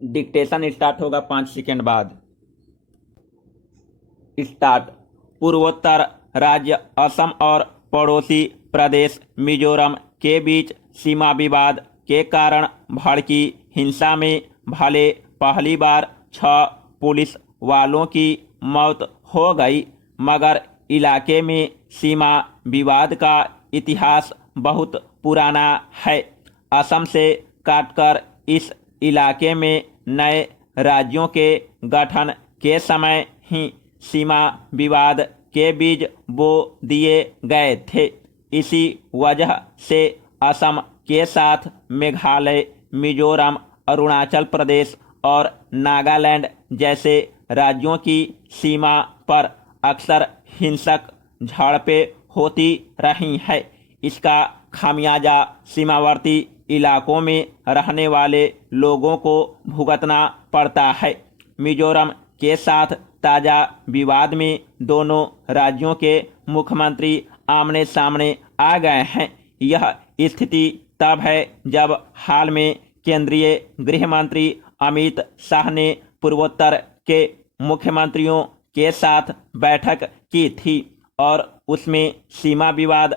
Dictation start होगा 5 second बाद। Start. पूर्वोत्तर राज्य असम और पड़ोसी प्रदेश मिजोरम के बीच सीमा विवाद के कारण भड़की हिंसा में भले पहली बार 6 पुलिस वालों की मौत हो गई, मगर इलाके में सीमा विवाद का इतिहास बहुत पुराना है। असम से काटकर इस इलाके में नए राज्यों के गठन के समय ही सीमा विवाद के बीज बो दिए गए थे। इसी वजह से असम के साथ मेघालय, मिजोरम, अरुणाचल प्रदेश और नागालैंड जैसे राज्यों की सीमा पर अक्सर हिंसक झड़पें होती रही हैं। इसका खामियाजा सीमावर्ती इलाकों में रहने वाले लोगों को भुगतना पड़ता है। मिजोरम के साथ ताज़ा विवाद में दोनों राज्यों के मुख्यमंत्री आमने सामने आ गए हैं। यह स्थिति तब है जब हाल में केंद्रीय गृह मंत्री अमित शाह ने पूर्वोत्तर के मुख्यमंत्रियों के साथ बैठक की थी और उसमें सीमा विवाद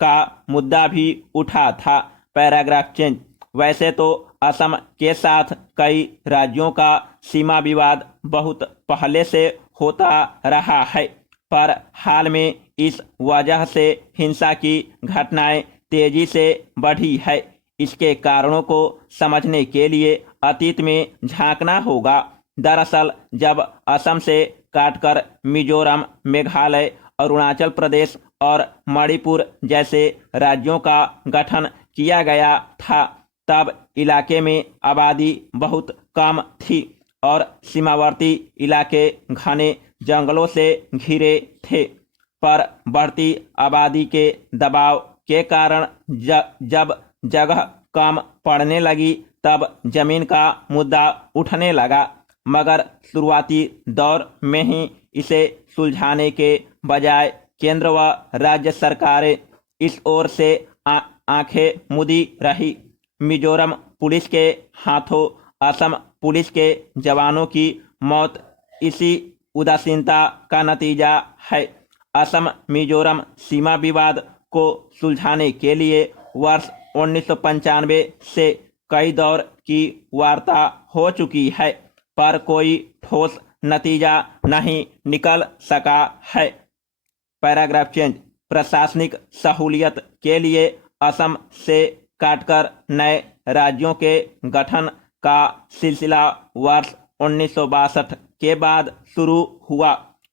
का मुद्दा भी उठा था। Paragraph change. वैसे तो असम के साथ कई राज्यों का सीमा विवाद बहुत पहले से होता रहा है, पर हाल में इस वजह से हिंसा की घटनाएं तेजी से बढ़ी है। इसके कारणों को समझने के लिए अतीत में झांकना होगा। दरअसल जब असम से काटकर मिजोरम, मेघालय, अरुणाचल प्रदेश और मणिपुर जैसे राज्यों का गठन किया गया था, तब इलाके में आबादी बहुत कम थी और सीमावर्ती इलाके घने जंगलों से घिरे थे। पर बढ़ती आबादी के दबाव के कारण जब जगह कम पड़ने लगी, तब जमीन का मुद्दा उठने लगा, मगर शुरुआती दौर में ही इसे सुलझाने के बजाय केंद्र व राज्य सरकारें इस ओर से आंखें मूंदी रही। मिजोरम पुलिस के हाथों असम पुलिस के जवानों की मौत इसी उदासीनता का नतीजा है। असम मिजोरम सीमा विवाद को सुलझाने के लिए वर्ष 1995 से कई दौर की वार्ता हो चुकी है, पर कोई ठोस नतीजा नहीं निकल सका है। Paragraph change. प्रशासनिक सहूलियत के लिए असम से काटकर नए राज्यों के गठन का सिलसिला वर्ष 1962 के बाद शुरू हुआ,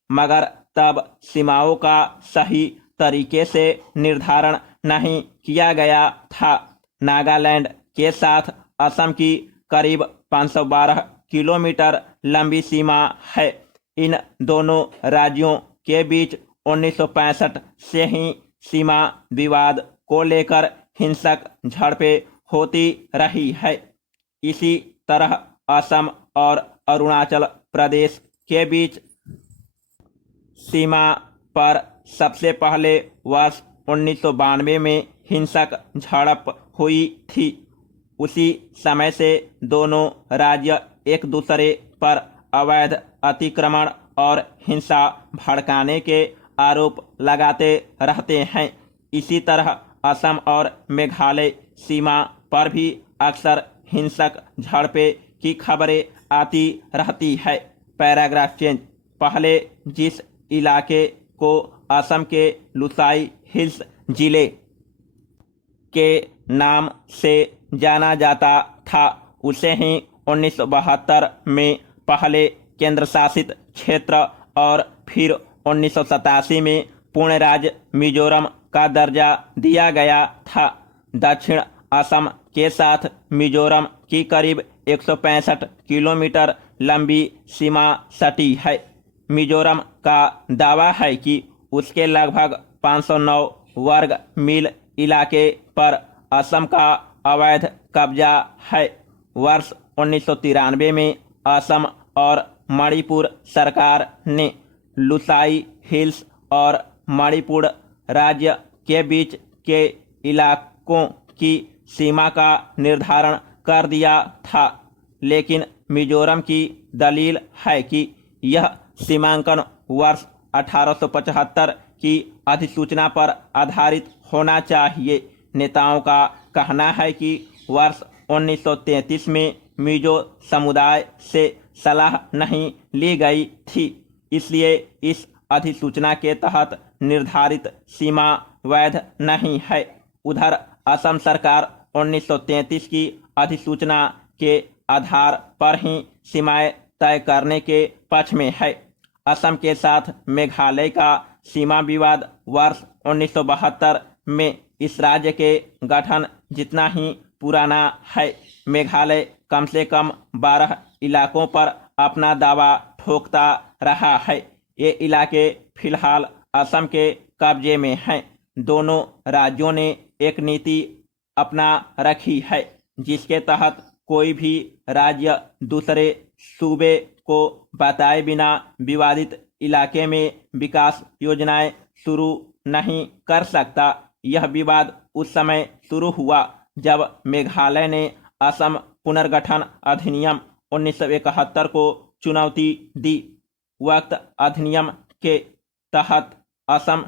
मगर तब सीमाओं का सही तरीके से निर्धारण नहीं किया गया था। नागालैंड के साथ असम की करीब 512 किलोमीटर लंबी सीमा है। इन दोनों राज्यों के बीच 1965 से ही सीमा विवाद को लेकर हिंसक झड़पें होती रही है। इसी तरह असम और अरुणाचल प्रदेश के बीच सीमा पर सबसे पहले वर्ष 1992 में हिंसक झड़प हुई थी। उसी समय से दोनों राज्य एक दूसरे पर अवैध अतिक्रमण और हिंसा भड़काने के आरोप लगाते रहते हैं। इसी तरह असम और मेघालय सीमा पर भी अक्सर हिंसक झड़पें की खबरें आती रहती है। Paragraph change. पहले जिस इलाके को असम के लुसाई हिल्स जिले के नाम से जाना जाता था, उसे ही 1972 में पहले केंद्र शासित क्षेत्र और फिर 1987 में पूर्ण राज्य मिजोरम का दर्जा दिया गया था। दक्षिण असम के साथ मिजोरम की करीब 165 किलोमीटर लंबी सीमा सटी है। मिजोरम का दावा है कि उसके लगभग 509 वर्ग मील इलाके पर असम का अवैध कब्जा है। वर्ष 1993 में असम और मणिपुर सरकार ने लुसाई हिल्स और मणिपुर राज्य के बीच के इलाकों की सीमा का निर्धारण कर दिया था, लेकिन मिजोरम की दलील है कि यह सीमांकन वर्ष 1875 की अधिसूचना पर आधारित होना चाहिए। नेताओं का कहना है कि वर्ष 1933 में मिजो समुदाय से सलाह नहीं ली गई थी, इसलिए इस अधिसूचना के तहत निर्धारित सीमा वैध नहीं है। उधर असम सरकार 1933 की अधिसूचना के आधार पर ही सीमाएं तय करने के पक्ष में है। असम के साथ मेघालय का सीमा विवाद वर्ष 1972 में इस राज्य के गठन जितना ही पुराना है। मेघालय कम से कम 12 इलाकों पर अपना दावा ठोकता रहा है। ये इलाके फिलहाल असम के कब्जे में हैं। दोनों राज्यों ने एक नीति अपना रखी है जिसके तहत कोई भी राज्य दूसरे सूबे को बताए बिना विवादित इलाके में विकास योजनाएं शुरू नहीं कर सकता। यह विवाद उस समय शुरू हुआ जब मेघालय ने असम पुनर्गठन अधिनियम 1971 को चुनौती दी। वक्त अधिनियम के तहत असम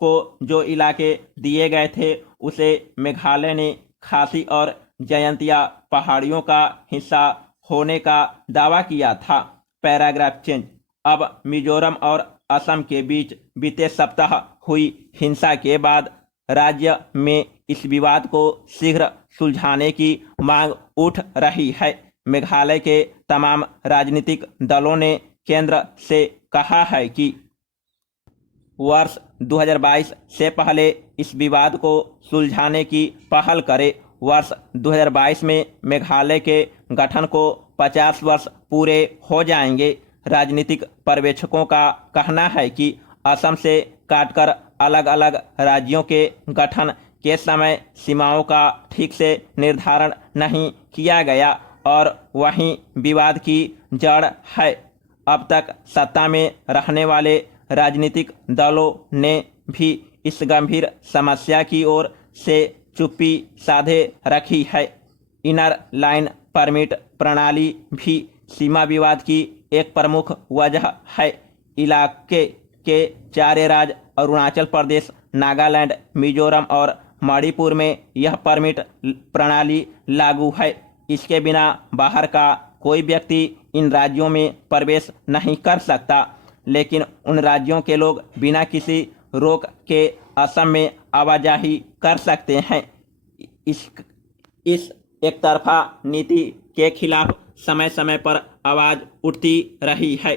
को जो इलाके दिए गए थे उसे मेघालय ने खासी और जयंतिया पहाड़ियों का हिस्सा होने का दावा किया था। Paragraph change. अब मिजोरम और असम के बीच बीते सप्ताह हुई हिंसा के बाद राज्य में इस विवाद को शीघ्र सुलझाने की मांग उठ रही है। मेघालय के तमाम राजनीतिक दलों ने केंद्र से कहा है कि वर्ष 2022 से पहले इस विवाद को सुलझाने की पहल करे। वर्ष 2022 में मेघालय के गठन को 50 वर्ष पूरे हो जाएंगे। राजनीतिक पर्यवेक्षकों का कहना है कि असम से काटकर अलग अलग राज्यों के गठन के समय सीमाओं का ठीक से निर्धारण नहीं किया गया और वहीं विवाद की जड़ है। अब तक सत्ता में रहने वाले राजनीतिक दलों ने भी इस गंभीर समस्या की ओर से चुप्पी साधे रखी है। इनर लाइन परमिट प्रणाली भी सीमा विवाद की एक प्रमुख वजह है। इलाके के 4 राज्य अरुणाचल प्रदेश, नागालैंड, मिजोरम और मणिपुर में यह परमिट प्रणाली लागू है। इसके बिना बाहर का कोई व्यक्ति इन राज्यों में प्रवेश नहीं कर सकता, लेकिन उन राज्यों के लोग बिना किसी रोक के असम में आवाजाही कर सकते हैं। इस एक तरफा नीति के खिलाफ समय समय पर आवाज उठती रही है।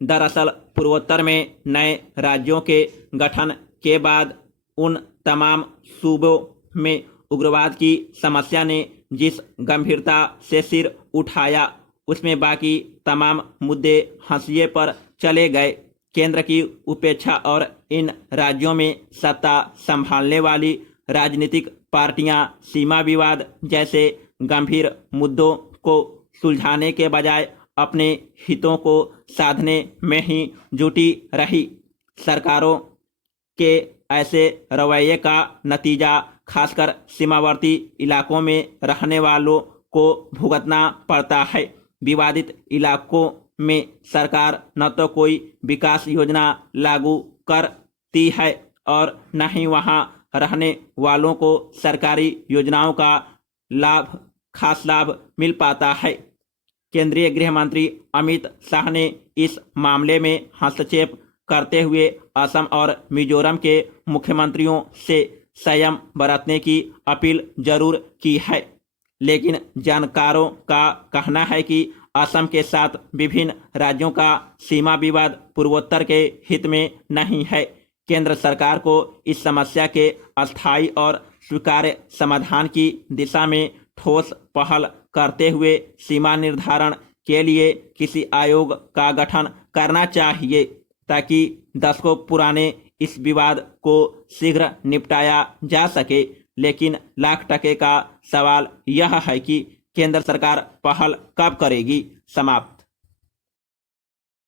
दरअसल पूर्वोत्तर में नए राज्यों के गठन के बाद उन तमाम सूबों में उग्रवाद की समस्या ने जिस गंभीरता से सिर उठाया उसमें बाकी तमाम मुद्दे हाशिए पर चले गए। केंद्र की उपेक्षा और इन राज्यों में सत्ता संभालने वाली राजनीतिक पार्टियां सीमा विवाद जैसे गंभीर मुद्दों को सुलझाने के बजाय अपने हितों को साधने में ही जुटी रही। सरकारों के ऐसे रवैये का नतीजा खासकर सीमावर्ती इलाकों में रहने वालों को भुगतना पड़ता है। विवादित इलाकों में सरकार न तो कोई विकास योजना लागू करती है और न ही वहां रहने वालों को सरकारी योजनाओं का खास लाभ मिल पाता है। केंद्रीय गृह मंत्री अमित शाह ने इस मामले में हस्तक्षेप करते हुए असम और मिजोरम के मुख्यमंत्रियों से संयम बरतने की अपील जरूर की है, लेकिन जानकारों का कहना है कि असम के साथ विभिन्न राज्यों का सीमा विवाद पूर्वोत्तर के हित में नहीं है। केंद्र सरकार को इस समस्या के अस्थायी और स्वीकार्य समाधान की दिशा में ठोस पहल करते हुए सीमा निर्धारण के लिए किसी आयोग का गठन करना चाहिए ताकि दशकों पुराने इस विवाद को शीघ्र निपटाया जा सके। लेकिन लाख टके का सवाल यह है कि केंद्र सरकार पहल कब करेगी। समाप्त।